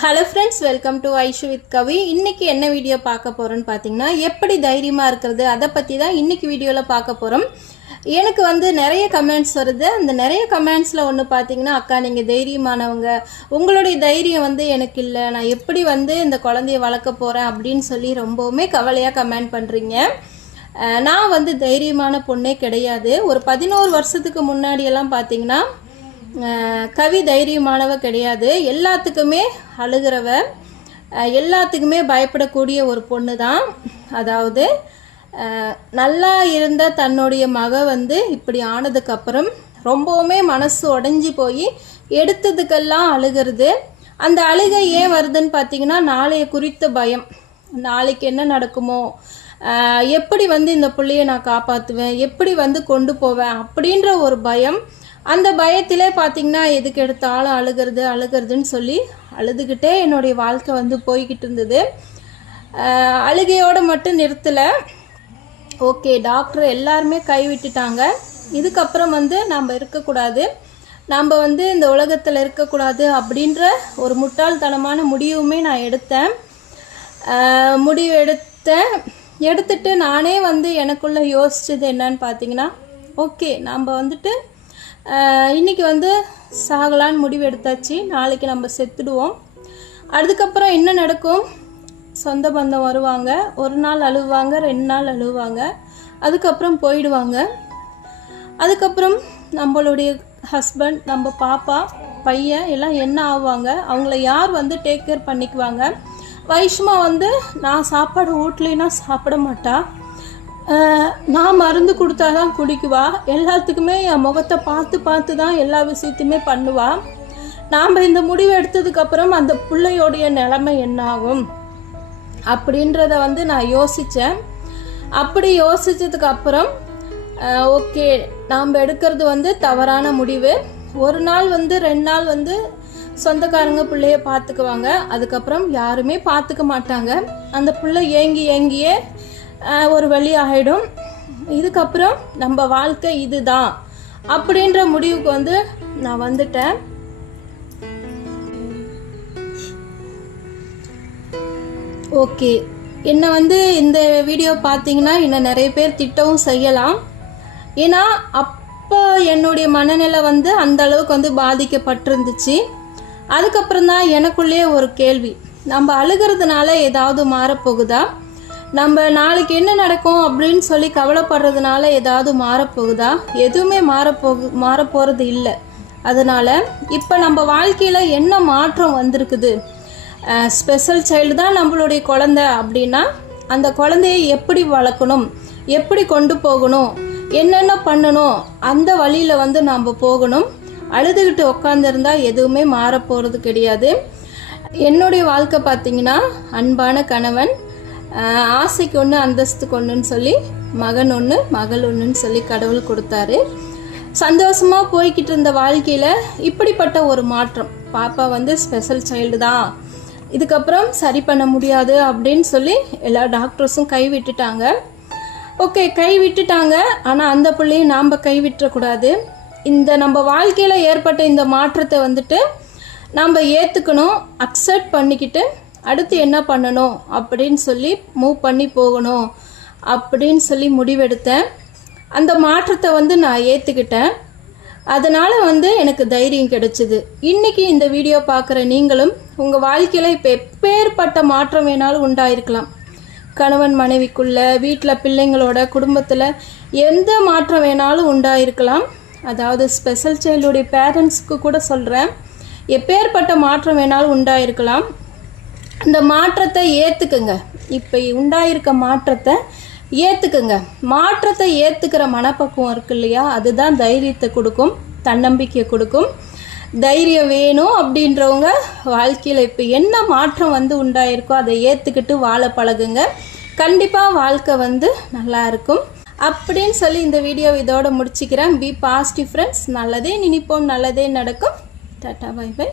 Hello friends welcome to Aishu with Kavi இன்றைக்கி என்ன video பார்க்க போகிறோன்னு பார்த்தீங்கன்னா எப்படி தைரியமாக இருக்கிறது அதை பற்றி தான் இன்னைக்கு வீடியோவில் பார்க்க போகிறோம் எனக்கு வந்து நிறைய கமெண்ட்ஸ் வருது. அந்த நிறைய கமெண்ட்ஸில் ஒன்று பார்த்தீங்கன்னா அக்கா நீங்கள் தைரியமானவங்க. உங்களுடைய தைரியம் வந்து எனக்கு இல்லை. நான் எப்படி வந்து இந்த குழந்தைய வளர்க்க போகிறேன் அப்படின்னு சொல்லி ரொம்பவுமே கவலையாக கமெண்ட் பண்ணுறீங்க நான் வந்து தைரியமான பொண்ணே கிடையாது. ஒரு பதினோரு வருஷத்துக்கு முன்னாடியெல்லாம் பார்த்தீங்கன்னா கவி தைரியமானவ கிடையாது. எல்லாத்துக்குமே அழுகிறவ எல்லாத்துக்குமே பயப்படக்கூடிய ஒரு பொண்ணு தான் அதாவது நல்லா இருந்த தன்னுடைய மக வந்து இப்படி ஆனதுக்கப்புறம் ரொம்பவுமே மனசு உடஞ்சி போய் எடுத்ததுக்கெல்லாம் அழுகிறது. அந்த அழுகை ஏன் வருதுன்னு பார்த்தீங்கன்னா நாளைய குறித்த பயம். நாளைக்கு என்ன நடக்குமோ எப்படி வந்து இந்த பிள்ளைய நான் காப்பாற்றுவேன் எப்படி வந்து கொண்டு போவேன்? அப்படின்ற ஒரு பயம். அந்த பயத்திலே பார்த்தீங்கன்னா எதுக்கு எடுத்தாலும் அழுகிறது அழுகிறதுன்னு சொல்லி அழுதுகிட்டே என்னுடைய வாழ்க்கை வந்து போய்கிட்டு இருந்தது. அழுகையோடு மட்டும் நிறுத்தலை. ஓகே டாக்டர் எல்லாருமே கைவிட்டுட்டாங்க இதுக்கப்புறம் வந்து நம்ம இருக்கக்கூடாது. நம்ம வந்து இந்த உலகத்தில் இருக்கக்கூடாது அப்படின்ற ஒரு முட்டாள்தனமான முடிவுமே நான் எடுத்தேன். முடிவு எடுத்தேன் எடுத்துட்டு நானே வந்து எனக்குள்ளே யோசிச்சது என்னன்னு பார்த்தீங்கன்னா ஓகே நாம் வந்துட்டு இன்றைக்கி இன்னைக்கு வந்து சாகலான்னு முடிவு எடுத்தாச்சு. நாளைக்கு நம்ம செத்துடுவோம். அதுக்கப்புறம் என்ன நடக்கும்? சொந்த பந்தம் வருவாங்க. ஒரு நாள் அழுவாங்க ரெண்டு நாள் அழுவாங்க. அதுக்கப்புறம் போயிடுவாங்க. அதுக்கப்புறம் நம்மளுடைய ஹஸ்பண்ட் நம்ம பாப்பா பையன் எல்லாம் என்ன ஆவாங்க? அவங்கள யார் வந்து டேக் கேர் பண்ணிக்குவாங்க? வைஷ்மா வந்து நான் சாப்பாடு ஊட்டலைன்னா சாப்பிட மாட்டா. நான் மருந்து கொடுத்தா தான் குடிக்குவா. எல்லாத்துக்குமே என் முகத்தை பார்த்து பார்த்து தான் எல்லா விஷயத்தையுமே பண்ணுவா. நாம் இந்த முடிவு எடுத்ததுக்கப்புறம் அந்த பிள்ளையோடைய நிலைமை என்ன ஆகும் அப்படின்றத வந்து நான் யோசித்தேன் அப்படி யோசித்ததுக்கு அப்புறம் ஓகே நாம் எடுக்கிறது வந்து தவறான முடிவு. ஒரு நாள் வந்து ரெண்டு நாள் வந்து சொந்தக்காரங்க பிள்ளைய பார்த்துக்குவாங்க அதுக்கப்புறம் யாருமே பார்த்துக்க மாட்டாங்க. அந்த பிள்ளை ஏங்கி ஏங்கியே ஒரு வழி ஆகிடும் இதுக்கப்புறம் நம்ம வாழ்க்கை இதுதான். அப்படின்ற முடிவுக்கு வந்து நான் வந்துட்டேன். ஓகே. என்னை வந்து இந்த வீடியோ பார்த்தீங்கன்னா என்னை நிறைய பேர் திட்டவும் செய்யலாம். ஏன்னா அப்போ என்னுடைய மனநிலை வந்து அந்த அளவுக்கு வந்து பாதிக்கப்பட்டிருந்துச்சு. அதுக்கப்புறம் தான் எனக்குள்ளேயே ஒரு கேள்வி. நம்ம அழுகிறதுனால ஏதாவது மாறப்போகுதா? நம்ம நாளைக்கு என்ன நடக்கும் அப்படின்னு சொல்லி கவலைப்படுறதுனால ஏதாவது மாறப்போகுதா? எதுவுமே மாறப்போகு மாறப்போகிறது இல்லை. அதனால் இப்போ நம்ம வாழ்க்கையில் என்ன மாற்றம் வந்திருக்குது? ஸ்பெஷல் சைல்டு தான் நம்மளுடைய குழந்தை அப்படின்னா அந்த குழந்தைய எப்படி வளர்க்கணும்? எப்படி கொண்டு போகணும்? என்னென்ன பண்ணணும்? அந்த வழியில் வந்து நாம் போகணும். அழுதுகிட்டு உட்காந்துருந்தா எதுவுமே மாறப்போகிறது கிடையாது. என்னுடைய வாழ்க்கை பார்த்தீங்கன்னா அன்பான கணவன் ஆசைக்கு ஒன்று அந்தஸ்துக்கு ஒன்றுன்னு சொல்லி மகன் ஒன்று மகள் ஒன்றுன்னு சொல்லி கடவுள் கொடுத்தாரு. சந்தோஷமா போய்கிட்டு இருந்த வாழ்க்கையில் இப்படிப்பட்ட ஒரு மாற்றம். பாப்பா வந்து ஸ்பெஷல் சைல்டு தான். இதுக்கப்புறம் சரி பண்ண முடியாது அப்படின்னு சொல்லி எல்லா டாக்டர்ஸும் கை விட்டுட்டாங்க. ஓகே கை விட்டுட்டாங்க. ஆனால் அந்த பிள்ளையை நாம் கை விட்டுறக்கூடாது. இந்த நம்ம வாழ்க்கையில் ஏற்பட்ட இந்த மாற்றத்தை வந்துட்டு நம்ம ஏற்றுக்கணும் அக்செப்ட் பண்ணிக்கிட்டு அடுத்து என்ன பண்ணணும் அப்படின்னு சொல்லி மூவ் பண்ணி போகணும் அப்படின்னு சொல்லி முடிவெடுத்தேன். அந்த மாற்றத்தை வந்து நான் ஏற்றுக்கிட்டேன் அதனால் வந்து எனக்கு தைரியம் கிடைச்சிது. இன்றைக்கி இந்த வீடியோ பார்க்குற நீங்களும் உங்கள் வாழ்க்கையில் இப்போ எப்பேற்பட்ட மாற்றம் வேணாலும் உண்டாயிருக்கலாம். கணவன் மனைவிக்குள்ளே வீட்டில் பிள்ளைங்களோட குடும்பத்தில் எந்த மாற்றம் வேணாலும் உண்டாயிருக்கலாம். அதாவது ஸ்பெஷல் சைல்டுடைய பேரண்ட்ஸ்க்கு கூட சொல்கிறேன் எப்பேற்பட்ட மாற்றம் வேணாலும் உண்டாயிருக்கலாம். இந்த மாற்றத்தை ஏற்றுக்குங்க இப்போ உண்டாயிருக்க மாற்றத்தை ஏற்றுக்குங்க மாற்றத்தை ஏற்றுக்கிற மனப்பக்குவம் இருக்கு இல்லையா? அதுதான் தைரியத்தை கொடுக்கும் தன்னம்பிக்கை கொடுக்கும். தைரியம் வேணும் அப்படின்றவங்க வாழ்க்கையில் இப்போ என்ன மாற்றம் வந்து உண்டாயிருக்கோ அதை ஏற்றுக்கிட்டு வாழ பழகுங்க. கண்டிப்பாக வாழ்க்கை வந்து நல்லா இருக்கும். அப்படின்னு சொல்லி இந்த வீடியோ இதோட முடிச்சுக்கிறேன். பி பாசிட்டிவ் ஃப்ரெண்ட்ஸ் நல்லதே நினைப்போம். நல்லதே நடக்கும். Tata bye by